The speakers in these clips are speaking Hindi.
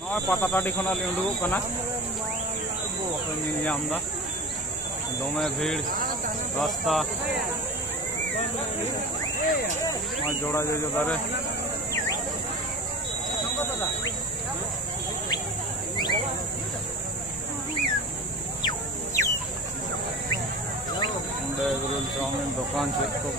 पाता टाड़ी खना उडुक दमे भीड़ रास्ता जोड़ा जो दारे रोल चाउमिन दुकान चेक को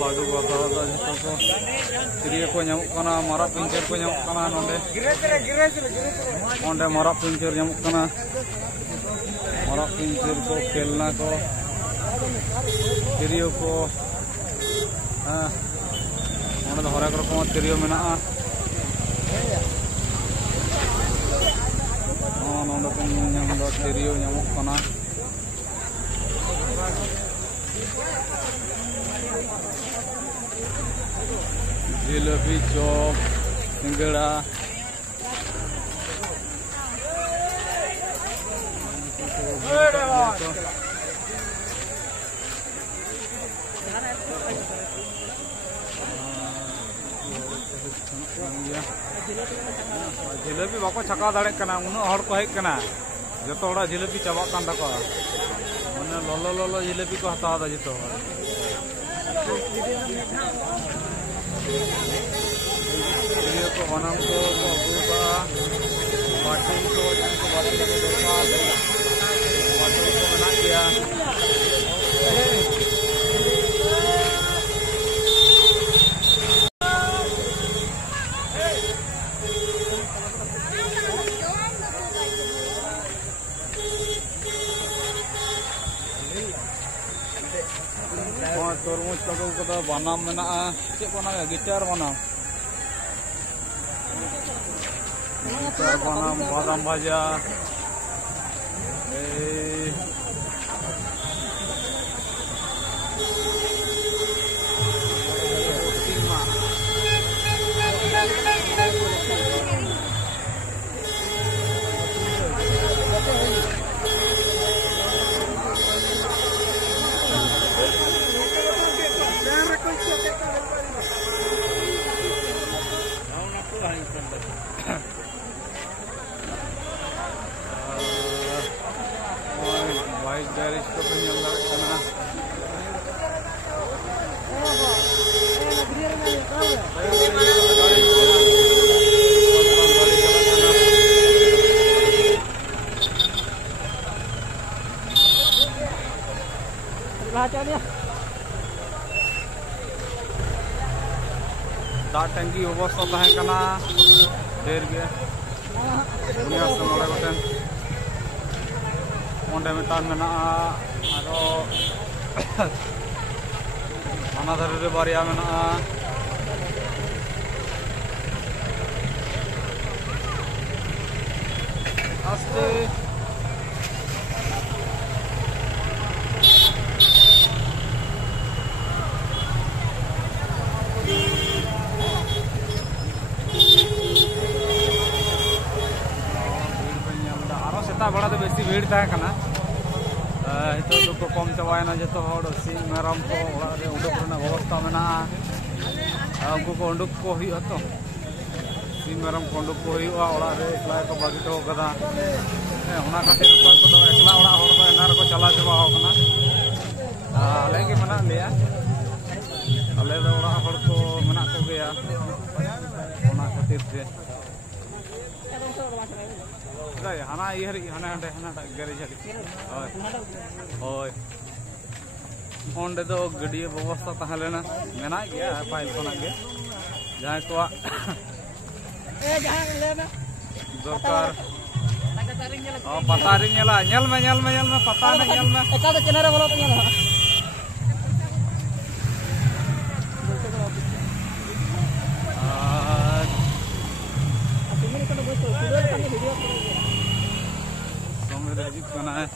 लाडू तिरिया को मारा पिंचर को नोंडे मारा पिंचर मारा पिंचर को खेलना को तिरियो को हरेक रकम तिरियो में तिरियो जिलेबी चॉप सिंगड़ा जिलेबी बाको छका दाड़े उन्ना हड़ को हेकना जो जिलेबी चाबा मैंने लोलो लोलो जिलेबी को हतावा जो को बनम को अगुगा बाटुल को मना गया तरमुज का बनाम में चे बना गिटार बनाम बादाम भाजा गैरेज को दा टंकी व्यवस्था तहकना ढेर गे दुनिया से मोड़े गोटेन ओंडे मिटान मेना आरो आना धारे रे बारिया मेना आस्ते बड़ा तो बेसी भीड़ तहकना हितो को कम चाबायना जो सिम मेरम को उडुक व्यवस्था में उनको को उडुक को तो सिम मेरम को उडुक को एकला को बागी तो खातिर एकला एना को चला चाबा आले के मना लिया आले को मना को गया खातिर से हाना ये हाना हाना गैरेज दो गड्डी व्यवस्था तहलेना मेना गया पाइल कोना के जहां को दरकार पता री नेला में पता में एका तो चेनरे बोला तो नेला है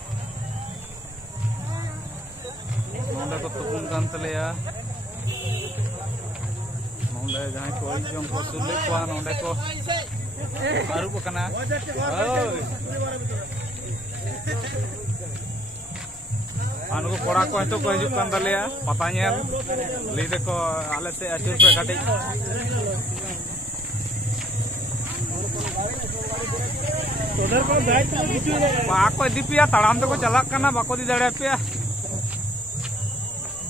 नोंडे को तुपुन कान तलेया नोंडे जहां को जों को सुले को नोंडे को आरुप कना आनु को कोड़ा को हितो को हिजुक कान तलेया पता नेल लई दे को आले से अचुर पे काटी उधर को गाइड तो दिपी बाको दिपिया तड़ाम तो को चलाक कना बाको दी दड़े पे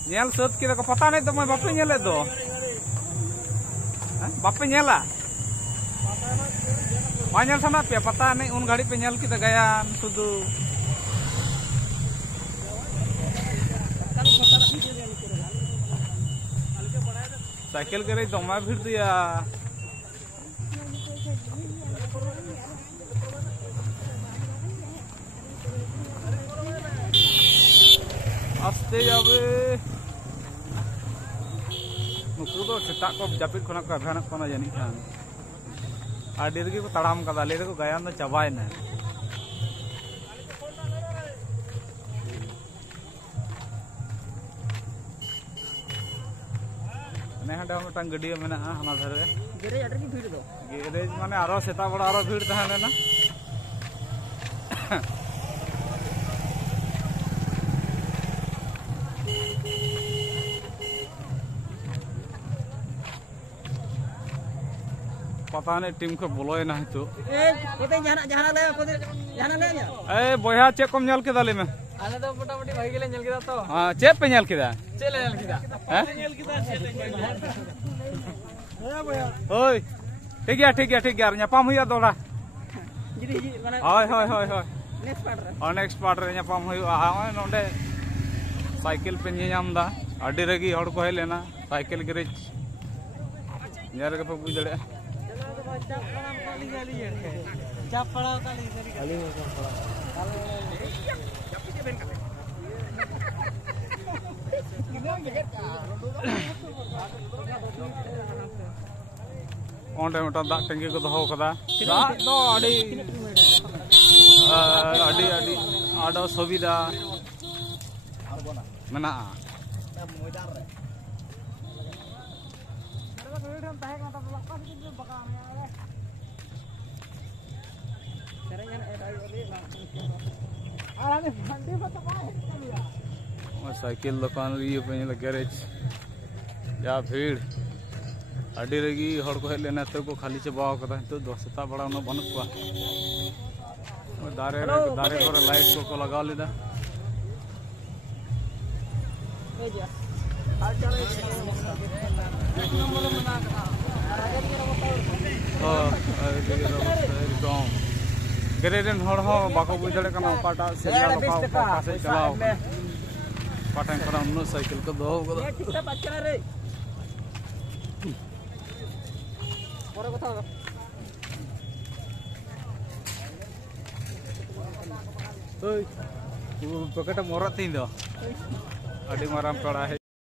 नेल सत की को पता नहीं तो मैं बापे नेले दो बापे नेला मानेल साना पे पता नहीं उन गाड़ी पे नेल की तो गया सुदु साइकिल करे तो मैं फिर दिया आस्ते जाबे नुकु दो सेता को जापिद खना को अभियान कोना जानी खान आडी रगी को तड़ाम कदा ले को गायन द चबाय ना ने हडा मटांग गडिया मेना हना धरे गेरेज अटर की भीड़ दो गेरेज माने आरो सेता बड़ा आरो भीड़ तहने ना पता नहीं टीम को बोलो ना तो ए कोते जहाना ले कोते जहाना ले या ए बोया चेक कम नेल केदा ले में आले तो मोटामोटी भाई गेले नेल केदा तो हां चेक पे नेल केदा चले नेल केदा हैं नेल केदा ए बोया ओय ठीक है न्यापाम हुआ दोड़ा जिदी माने हाय नेक्स्ट पार्ट रे न्यापाम हुआ हां नोंडे साइकिल पे न्याम दा अडी रगी हड़ को हेलेना साइकिल गैरेज यार के पे बुझ दड़े चाप पड़ा काली खाली में चाप पड़ा ओंडे मटा दा टंकी को दहो कदा दा दो अडी आडो सुविधा मना मैदान रे साइकिल दुकान पे गैरेज या भीड़ अडी रगी हड़ को हेलेना तो को खाली चबाव कदा तो दोस्ता बड़ा न बनत को दारे पर लाइट को लगा लेदा गैरेजन हड़ हो बाको बुझ दड़े कना पाटा से लोका से चलाओ पाटा पर उन साइकिल को दो ठीक है बच्चा रे पर कथा ओय पकेट मोरा तीन दो अडी माराम पड़ा है।